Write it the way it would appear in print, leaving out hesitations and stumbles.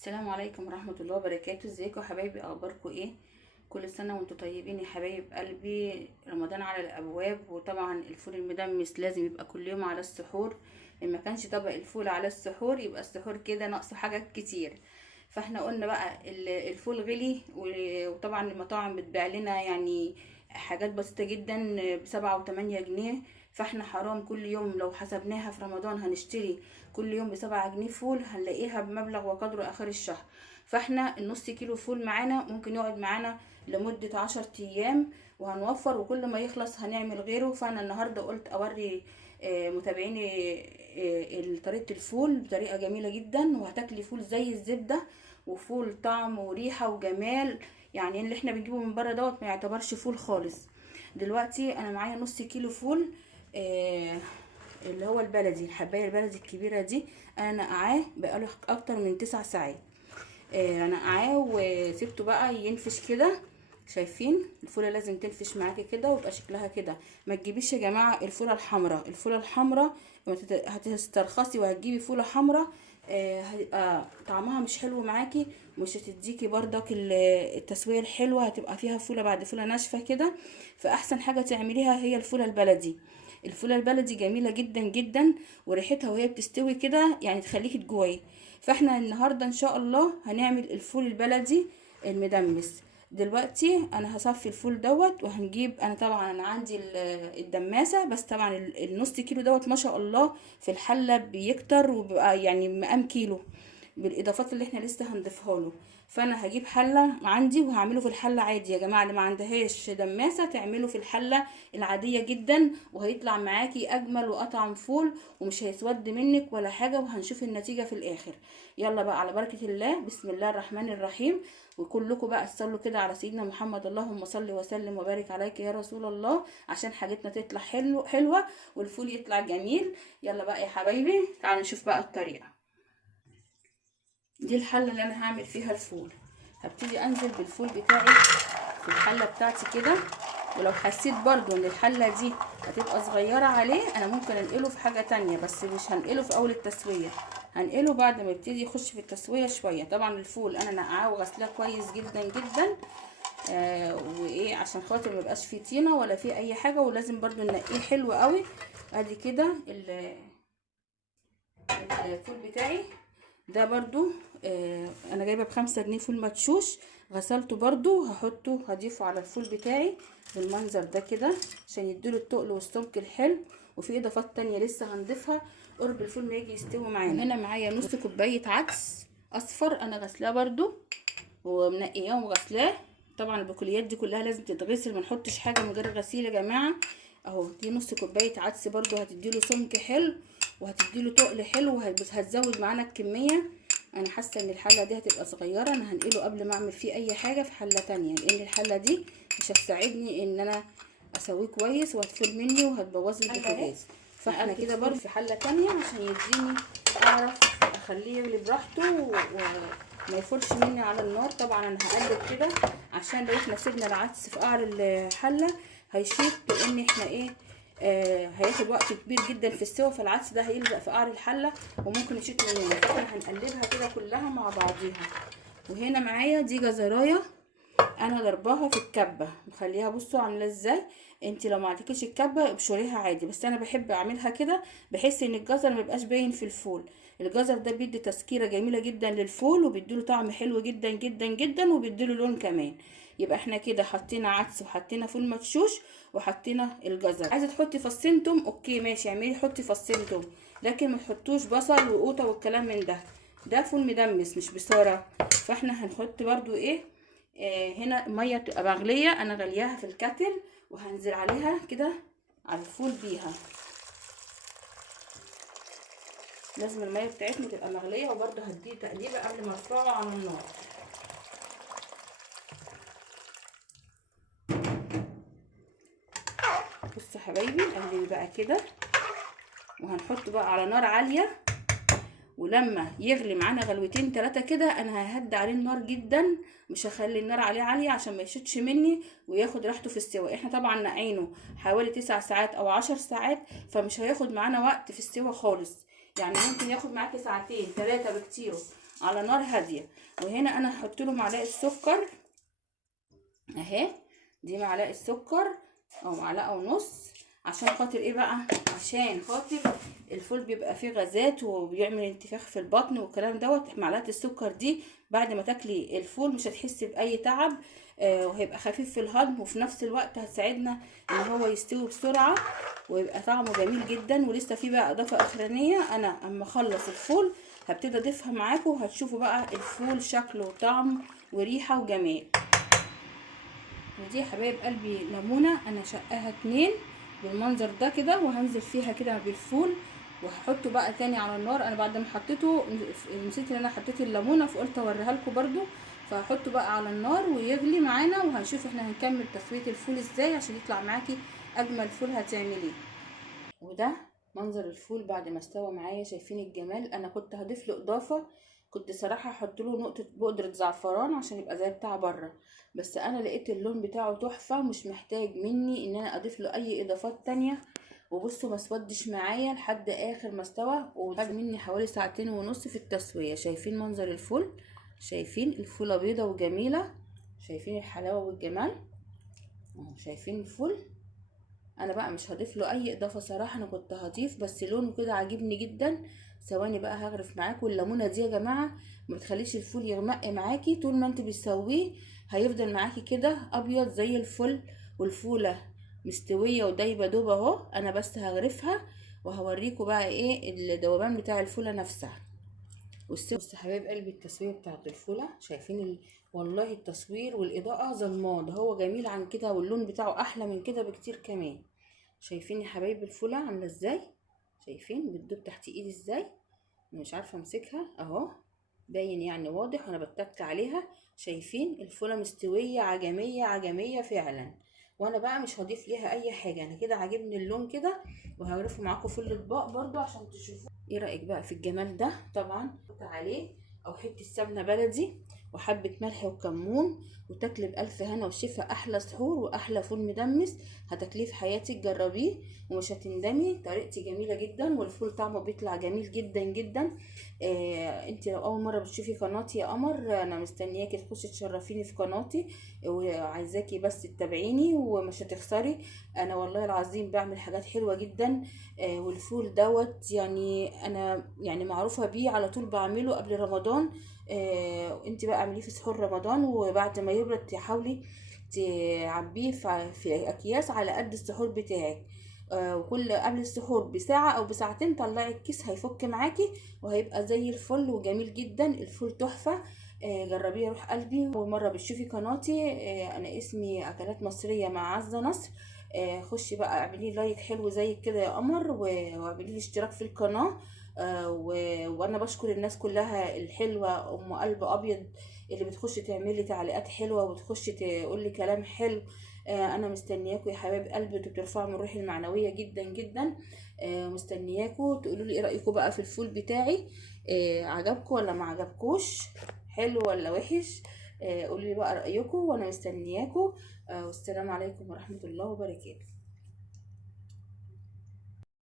السلام عليكم ورحمة الله وبركاته. ازيكم يا حبايبي؟ اخباركم ايه؟ كل سنة وانتم طيبين يا حبايب قلبي. رمضان على الابواب، وطبعا الفول المدمس لازم يبقى كل يوم على السحور. ان ما كانش طبق الفول على السحور يبقى السحور كده ناقصه حاجات كتير. فاحنا قلنا بقى الفول غلي، وطبعا المطاعم بتبيع لنا يعني حاجات بسيطة جدا ب7 و8 جنيه. فاحنا حرام كل يوم لو حسبناها في رمضان هنشتري كل يوم ب7 جنيه فول، هنلاقيها بمبلغ وقدره اخر الشهر. فاحنا النص كيلو فول معانا ممكن يقعد معانا لمدة 10 ايام، وهنوفر وكل ما يخلص هنعمل غيره. فانا النهاردة قلت اوري متابعيني طريقة الفول بطريقة جميلة جدا، وهتاكلي فول زي الزبدة، وفول طعم وريحة وجمال. يعني اللي احنا بنجيبه من بره دوت ما يعتبرش فول خالص. دلوقتي انا معايا نص كيلو فول، آه، اللي هو البلدي، الحبايه البلدي الكبيره دي. انا نقعاه بقاله اكتر من 9 ساعات. نقعاه وسبته بقى ينفش كده. شايفين الفوله لازم تنفش معاكي كده ويبقى شكلها كده. ما تجيبيش يا جماعه الفوله الحمراء، الفوله الحمراء هتسترخصي وهتجيبي فوله حمراء، هيبقى طعمها مش حلو معاكي، مش هتديكي بردك التسويه الحلوه، هتبقى فيها فوله بعد فوله ناشفه كده. فاحسن حاجه تعمليها هي الفوله البلدي. الفوله البلدي جميله جدا جدا، وريحتها وهي بتستوي كده يعني تخليكي تجوعي. فاحنا النهارده ان شاء الله هنعمل الفول البلدي المدمس. دلوقتي انا هصفي الفول دوت، وهنجيب انا طبعا انا عندي الدماسه، بس طبعا النص كيلو دوت ما شاء الله في الحله بيكتر وبيبقى يعني مقام كيلو بالاضافات اللي احنا لسه هنضيفها له. فانا هجيب حله عندي وهعمله في الحله عادي. يا جماعه اللي ما عندهاش دماسه تعمله في الحله العاديه جدا، وهيطلع معاكي اجمل واطعم فول، ومش هيسود منك ولا حاجه، وهنشوف النتيجه في الاخر. يلا بقى على بركه الله، بسم الله الرحمن الرحيم. وكلكم بقى تصلوا كده على سيدنا محمد، اللهم صل وسلم وبارك عليك يا رسول الله، عشان حاجتنا تطلع حلوه والفول يطلع جميل. يلا بقى يا حبايبي تعالوا نشوف بقى الطريقه. دي الحله اللي انا هعمل فيها الفول. هبتدي انزل بالفول بتاعي في الحله بتاعتي كده، ولو حسيت برضو ان الحله دي هتبقى صغيره عليه انا ممكن انقله في حاجه تانية، بس مش هنقله في اول التسويه، هنقله بعد ما يبتدي يخش في التسويه شويه. طبعا الفول انا نقعاه وغسلاه كويس جدا جدا، وايه عشان خاطر ما يبقاش فيه طينه ولا فيه اي حاجه، ولازم برضو ننقيه حلو قوي. ادي كده الفول بتاعي ده برضو، انا جايبه ب5 جنيه فول مدشوش، غسلته برضو، هضيفه على الفول بتاعي بالمنظر ده كده عشان يديله التقل والسمك الحلو. وفي اضافات تانية لسه هنضيفها قرب الفول ما يجي يستوي معانا. هنا معايا نص كوبايه عدس اصفر انا غسلاه برضو ومنقياه وغسلاه. طبعا البقوليات دي كلها لازم تتغسل، ما نحطش حاجه من غير غسيل يا جماعه. اهو دي نص كوبايه عدس برضو هتديله سمك حلو وهتديله تقل حلو، هتزود معانا الكميه. انا حاسه ان الحله دي هتبقى صغيره، انا هنقله قبل ما اعمل فيه اي حاجه في حله تانية، لان الحله دي مش هتساعدني ان انا اسويه كويس، وهتفل مني وهتبوظ لي البوتاجاز. فاحنا كده برضو في حله تانية عشان يديني اعرف اخليه يغلي براحته وما يفرش مني على النار. طبعا انا هقلب كده عشان لو احنا سيبنا العدس في قعر الحله هيشيط، لان احنا ايه هياخد وقت كبير جدا في السوا، فالعدس ده هيلزق في قعر الحله وممكن يشيط مننا. فاحنا هنقلبها كده كلها مع بعضيها. وهنا معايا دي جزرايه انا ضرباها في الكبه مخليها، بصوا عامله ازاي. انت لو ما عندكيش الكبه ابشريها عادي، بس انا بحب اعملها كده بحيث ان الجزر ما يبقاش باين في الفول. الجزر ده بيدي تسكيره جميله جدا للفول، وبيديله طعم حلو جدا جدا جدا، وبيديله لون كمان. يبقى احنا كده حطينا عدس وحطينا فول مدشوش وحطينا الجزر. عايزه تحطي فصين توم اوكي ماشي، اعملي حطي فصين توم، لكن ما تحطوش بصل وقوطه والكلام من ده. ده فول مدمس مش بصاره. فاحنا هنحط برضو ايه، هنا ميه تبقى مغليه انا غلياها في الكاتل، وهنزل عليها كده على الفول بيها. لازم الميه بتاعتنا تبقى مغليه، وبرده هديه تقليبه قبل ما ارفعه على النار. بصوا حبايبي قلبي بقى كده، وهنحطه بقى على نار عاليه، ولما يغلي معانا غلوتين 3 كده انا ههدي عليه النار جدا، مش هخلي النار عليه عاليه عشان ما يشطش مني وياخد راحته في السوا. احنا طبعا نقعينه حوالي 9 ساعات او 10 ساعات، فمش هياخد معانا وقت في السوا خالص، يعني ممكن ياخد معاكي 2 3 ساعات بكتير. على نار هاديه. وهنا انا هحط له معلقه سكر اهي، دي معلقه سكر او معلقه ونص، عشان خاطر ايه بقى؟ عشان خاطر الفول بيبقى فيه غازات وبيعمل انتفاخ في البطن والكلام دوت. معلقه السكر دي بعد ما تاكلي الفول مش هتحسي باي تعب، وهيبقى خفيف في الهضم، وفي نفس الوقت هتساعدنا ان هو يستوي بسرعه ويبقى طعمه جميل جدا. ولسه في بقى اضافه اخرانيه، انا اما اخلص الفول هبتدي اضيفها معاكم، وهتشوفوا بقى الفول شكله وطعم وريحه وجمال. ودي يا حبايب قلبي ليمونه انا شقاها 2 بالمنظر ده كده، وهنزل فيها كده بالفول وهحطه بقى تاني على النار. انا بعد ما حطيته نسيت ان انا حطيت الليمونه، فقلت اوريها لكم برده. فهحطه بقى على النار ويغلي معانا، وهنشوف احنا هنكمل تسويه الفول ازاي عشان يطلع معاكي اجمل فول هتعمليه. وده منظر الفول بعد ما استوى معايا، شايفين الجمال؟ انا كنت هضيف له اضافه، كنت صراحه احط له نقطه بودره زعفران عشان يبقى زي بتاع بره، بس انا لقيت اللون بتاعه تحفه، مش محتاج مني ان انا اضيف له اي اضافات تانية. وبصوا ما اسودش معايا لحد اخر ما استوى، وخد مني حوالي 2.5 ساعة في التسويه. شايفين منظر الفول؟ شايفين الفوله بيضه وجميله؟ شايفين الحلاوه والجمال؟ شايفين الفول؟ انا بقى مش هضيف له اي اضافه صراحه، انا كنت هضيف بس لونه كده عاجبني جدا. ثواني بقى هغرف معاكم. الليمونه دي يا جماعه ما بتخليش الفول يغمق معاكي، طول ما انت بتسويه هيفضل معاكي كده ابيض زي الفل، والفوله مستويه ودايبه دوبه اهو. انا بس هغرفها وهوريكم بقى ايه الذوبان بتاع الفوله نفسها. بصوا حبايب قلبي التسويه بتاعت الفوله، شايفين والله التصوير والاضاءه ظلماه، ده هو جميل عن كده، واللون بتاعه احلى من كده بكتير كمان. شايفين يا حبايب الفوله عامله ازاي؟ شايفين بتدوب تحت ايدي ازاي؟ انا مش عارفه امسكها اهو، باين يعني واضح وانا بتك عليها. شايفين الفوله مستويه عجميه عجميه فعلا. وانا بقى مش هضيف ليها اي حاجه، انا كده عاجبني اللون كده، وهغرفه معاكم في الاطباق برضو عشان تشوفوا. ايه رايك بقى في الجمال ده؟ طبعا حط عليه او حته سمنه بلدي وحبه ملح وكمون، وتاكلي بالف هنا وشفا. احلى سحور واحلى فول مدمس هتاكليه في حياتك، جربيه ومش هتندمي. طريقتي جميله جدا والفول طعمه بيطلع جميل جدا جدا. انت لو اول مره بتشوفي قناتي يا قمر، انا مستنياكي تخشي تشرفيني في قناتي، وعايزاكي بس تتابعيني ومش هتخسري. انا والله العظيم بعمل حاجات حلوه جدا. والفول دوت يعني انا يعني معروفه بيه، على طول بعمله قبل رمضان. انت بقى اعمليه في سحور رمضان، وبعد ما يبرد تحاولي تعبيه في اكياس على قد السحور بتاعك. وكل قبل السحور بساعة او بساعتين طلعي الكيس هيفك معاكي، وهيبقى زي الفل وجميل جدا. الفول تحفة. جربيه يا روح قلبي. اول مرة بتشوفي قناتي، انا اسمي اكلات مصرية مع عزة نصر. خشي بقى اعملي لايك حلو زي كده يا قمر، واعملي لي اشتراك في القناة. وانا بشكر الناس كلها الحلوة ام قلب ابيض اللي بتخش تعمل لي تعليقات حلوة وتخش تقول لي كلام حلو. انا مستنياكم يا حبايب قلبي، انتوا بترفعوا من روحي المعنويه جدا جدا. مستنياكم تقولوا لي ايه رايكم بقى في الفول بتاعي، عجبكم ولا ما عجبكوش، حلو ولا وحش؟ قولوا لي بقى رايكم وانا مستنياكم. والسلام عليكم ورحمه الله وبركاته.